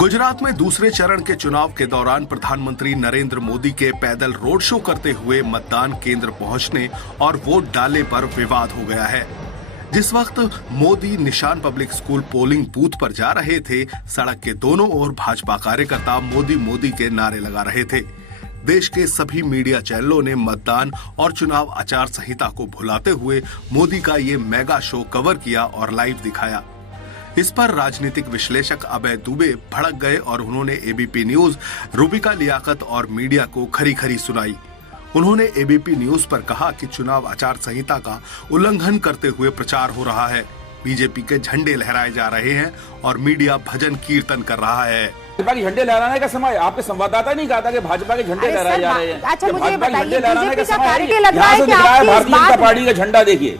गुजरात में दूसरे चरण के चुनाव के दौरान प्रधानमंत्री नरेंद्र मोदी के पैदल रोड शो करते हुए मतदान केंद्र पहुंचने और वोट डालने पर विवाद हो गया है। जिस वक्त मोदी निशान पब्लिक स्कूल पोलिंग बूथ पर जा रहे थे, सड़क के दोनों ओर भाजपा कार्यकर्ता मोदी मोदी के नारे लगा रहे थे। देश के सभी मीडिया चैनलों ने मतदान और चुनाव आचार संहिता को भुलाते हुए मोदी का ये मेगा शो कवर किया और लाइव दिखाया। इस पर राजनीतिक विश्लेषक अभय दुबे भड़क गए और उन्होंने एबीपी न्यूज, रूबिका लियाकत और मीडिया को खरी खरी सुनाई। उन्होंने एबीपी न्यूज पर कहा कि चुनाव आचार संहिता का उल्लंघन करते हुए प्रचार हो रहा है, बीजेपी के झंडे लहराए जा रहे हैं और मीडिया भजन कीर्तन कर रहा है। भाजपा के झंडे लहराने का समय आपके संवाददाता नहीं कहा था कि भाजपा के झंडे लहराए जा रहे हैं। अच्छा, मुझे बताइए, बीजेपी का कार्यक्रम लग रहा है कि भारतीय जनता पार्टी का झंडा देखिए,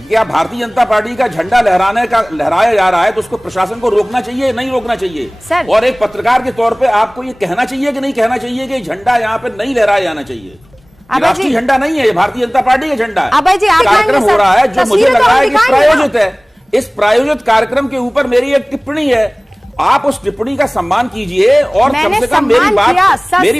क्या भारतीय जनता पार्टी का झंडा लहराया जा रहा है तो उसको प्रशासन को रोकना चाहिए, नहीं रोकना चाहिए। और एक पत्रकार के तौर पे आपको ये कहना चाहिए कि नहीं कहना चाहिए कि झंडा यहाँ पे नहीं लहराया जाना चाहिए। राष्ट्रीय झंडा नहीं है, भारतीय जनता पार्टी का झंडा है। कार्यक्रम हो रहा है जो मुझे लग रहा है कि प्रायोजित है। इस प्रायोजित कार्यक्रम के ऊपर मेरी एक टिप्पणी है, आप उस टिप्पणी का सम्मान कीजिए और कम से कम मेरी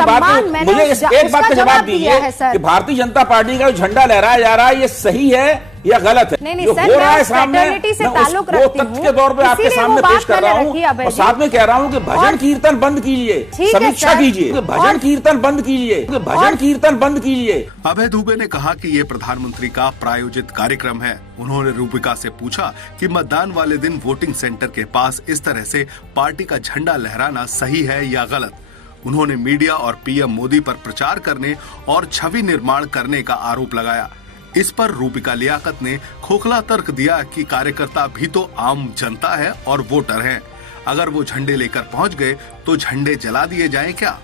बात मुझे एक बात का जवाब दीजिए कि भारतीय जनता पार्टी का झंडा लहराया जा रहा है ये सही है या गलत है। नहीं, जो हो रहा है सामने वो तथ्य के तौर पे आपके सामने पेश कर रहा हूँ और साथ में कह रहा हूँ कि भजन कीर्तन बंद कीजिए, समीक्षा कीजिए, भजन कीर्तन बंद कीजिए, भजन कीर्तन बंद कीजिए। अभय दुबे ने कहा कि ये प्रधानमंत्री का प्रायोजित कार्यक्रम है। उन्होंने रूबिका से पूछा कि मतदान वाले दिन वोटिंग सेंटर के पास इस तरह से पार्टी का झंडा लहराना सही है या गलत। उन्होंने मीडिया और पीएम मोदी पर प्रचार करने और छवि निर्माण करने का आरोप लगाया। इस पर रूबिका लियाकत ने खोखला तर्क दिया कि कार्यकर्ता भी तो आम जनता है और वोटर हैं। अगर वो झंडे लेकर पहुंच गए तो झंडे जला दिए जाएं क्या?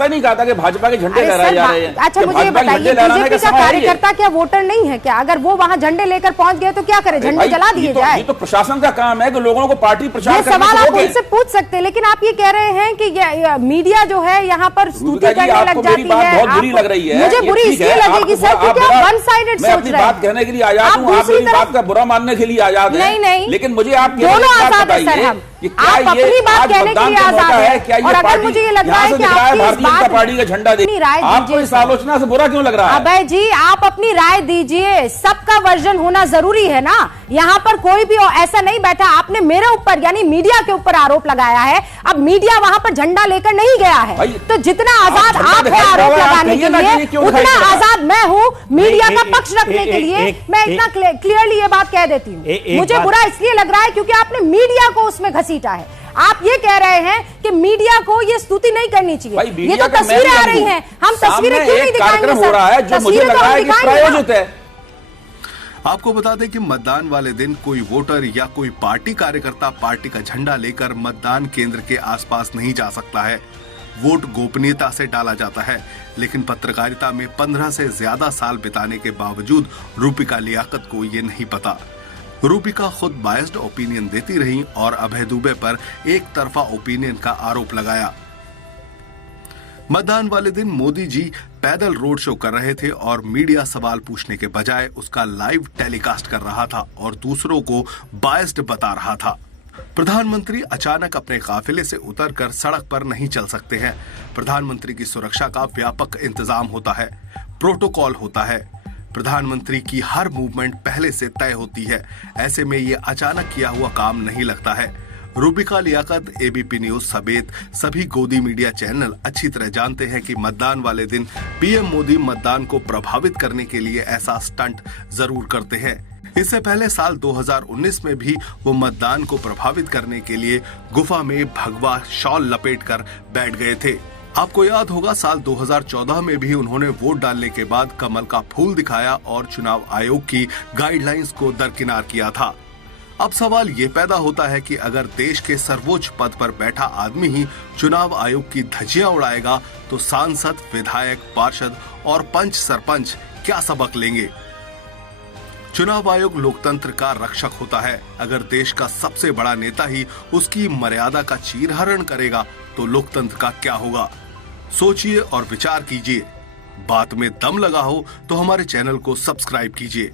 नहीं कहा था कि भाजपा के झंडे लहराए जा रहे हैं। अच्छा, मुझे बताइए, बीजेपी का कार्यकर्ता क्या वोटर नहीं है क्या? अगर वो वहाँ झंडे लेकर पहुंच गए तो क्या करे, झंडे जला दिए जाए? ये तो प्रशासन का काम है कि लोगों को पार्टी प्रचार करने सवाल आप उनसे पूछ सकते हैं, लेकिन आप ये कह रहे हैं कि मीडिया जो है यहाँ पर स्तुति करने लग जाती है। बहुत बुरी लग रही है, मुझे बुरी इसलिए लगेगी सर क्योंकि आप वन साइडेड सोच रहे हैं। बात कहने के लिए आजाद हूँ, आप मेरी बात का बुरा मानने के लिए आजाद हैं। नहीं, लेकिन मुझे आप दोनों आजाद है सर, हम आप अपनी बात कहने के लिए आजाद है। और अगर मुझे ये लग रहा है कि भारतीय जनता पार्टी का झंडा आपको इस आलोचना से बुरा क्यों लग रहा है? अभय जी, आप अपनी राय दीजिए, सबका वर्जन होना जरूरी है ना। यहाँ पर कोई भी ऐसा नहीं बैठा, आपने मेरे ऊपर यानी मीडिया के ऊपर आरोप लगाया है। अब मीडिया वहाँ पर झंडा लेकर नहीं गया है, तो जितना आजाद आप हैं आरोप लगाने के लिए, उतना आजाद मैं हूँ मीडिया का पक्ष रखने के लिए। मैं इतना क्लियरली ये बात कह देती हूँ। मुझे बुरा इसलिए लग रहा है क्योंकि आपने मीडिया को उसमें घसीटा है। आप ये कह रहे हैं कि मीडिया को ये स्तुति नहीं करनी चाहिए। ये तो तस्वीरें आ रही हैं, हम तस्वीरें क्यों नहीं दिखाएंगे सर? तस्वीरें तो हम दिखाएंगे। आपको बता दें कि मतदान वाले दिन कोई वोटर या कोई पार्टी कार्यकर्ता पार्टी का झंडा लेकर मतदान केंद्र के आसपास नहीं जा सकता है। वोट गोपनीयता से डाला जाता है, लेकिन पत्रकारिता में 15 से ज्यादा साल बिताने के बावजूद रूबिका लियाकत को ये नहीं पता। रूबिका खुद बायस्ड ओपिनियन देती रही और अभय दुबे पर एक तरफा ओपिनियन का आरोप लगाया। मतदान वाले दिन मोदी जी पैदल रोड शो कर रहे थे और मीडिया सवाल पूछने के बजाय उसका लाइव टेलीकास्ट कर रहा था और दूसरों को बायस्ड बता रहा था। प्रधानमंत्री अचानक अपने काफिले से उतरकर सड़क पर नहीं चल सकते हैं। प्रधानमंत्री की सुरक्षा का व्यापक इंतजाम होता है, प्रोटोकॉल होता है। प्रधानमंत्री की हर मूवमेंट पहले से तय होती है। ऐसे में ये अचानक किया हुआ काम नहीं लगता है। रूबिका लियाकत, एबीपी न्यूज समेत सभी गोदी मीडिया चैनल अच्छी तरह जानते हैं कि मतदान वाले दिन पीएम मोदी मतदान को प्रभावित करने के लिए ऐसा स्टंट जरूर करते हैं। इससे पहले साल 2019 में भी वो मतदान को प्रभावित करने के लिए गुफा में भगवा शॉल लपेटकर बैठ गए थे। आपको याद होगा साल 2014 में भी उन्होंने वोट डालने के बाद कमल का फूल दिखाया और चुनाव आयोग की गाइडलाइंस को दरकिनार किया था। अब सवाल ये पैदा होता है कि अगर देश के सर्वोच्च पद पर बैठा आदमी ही चुनाव आयोग की धज्जियां उड़ाएगा तो सांसद, विधायक, पार्षद और पंच सरपंच क्या सबक लेंगे? चुनाव आयोग लोकतंत्र का रक्षक होता है। अगर देश का सबसे बड़ा नेता ही उसकी मर्यादा का चीरहरण करेगा तो लोकतंत्र का क्या होगा? सोचिए और विचार कीजिए। बात में दम लगा हो तो हमारे चैनल को सब्सक्राइब कीजिए।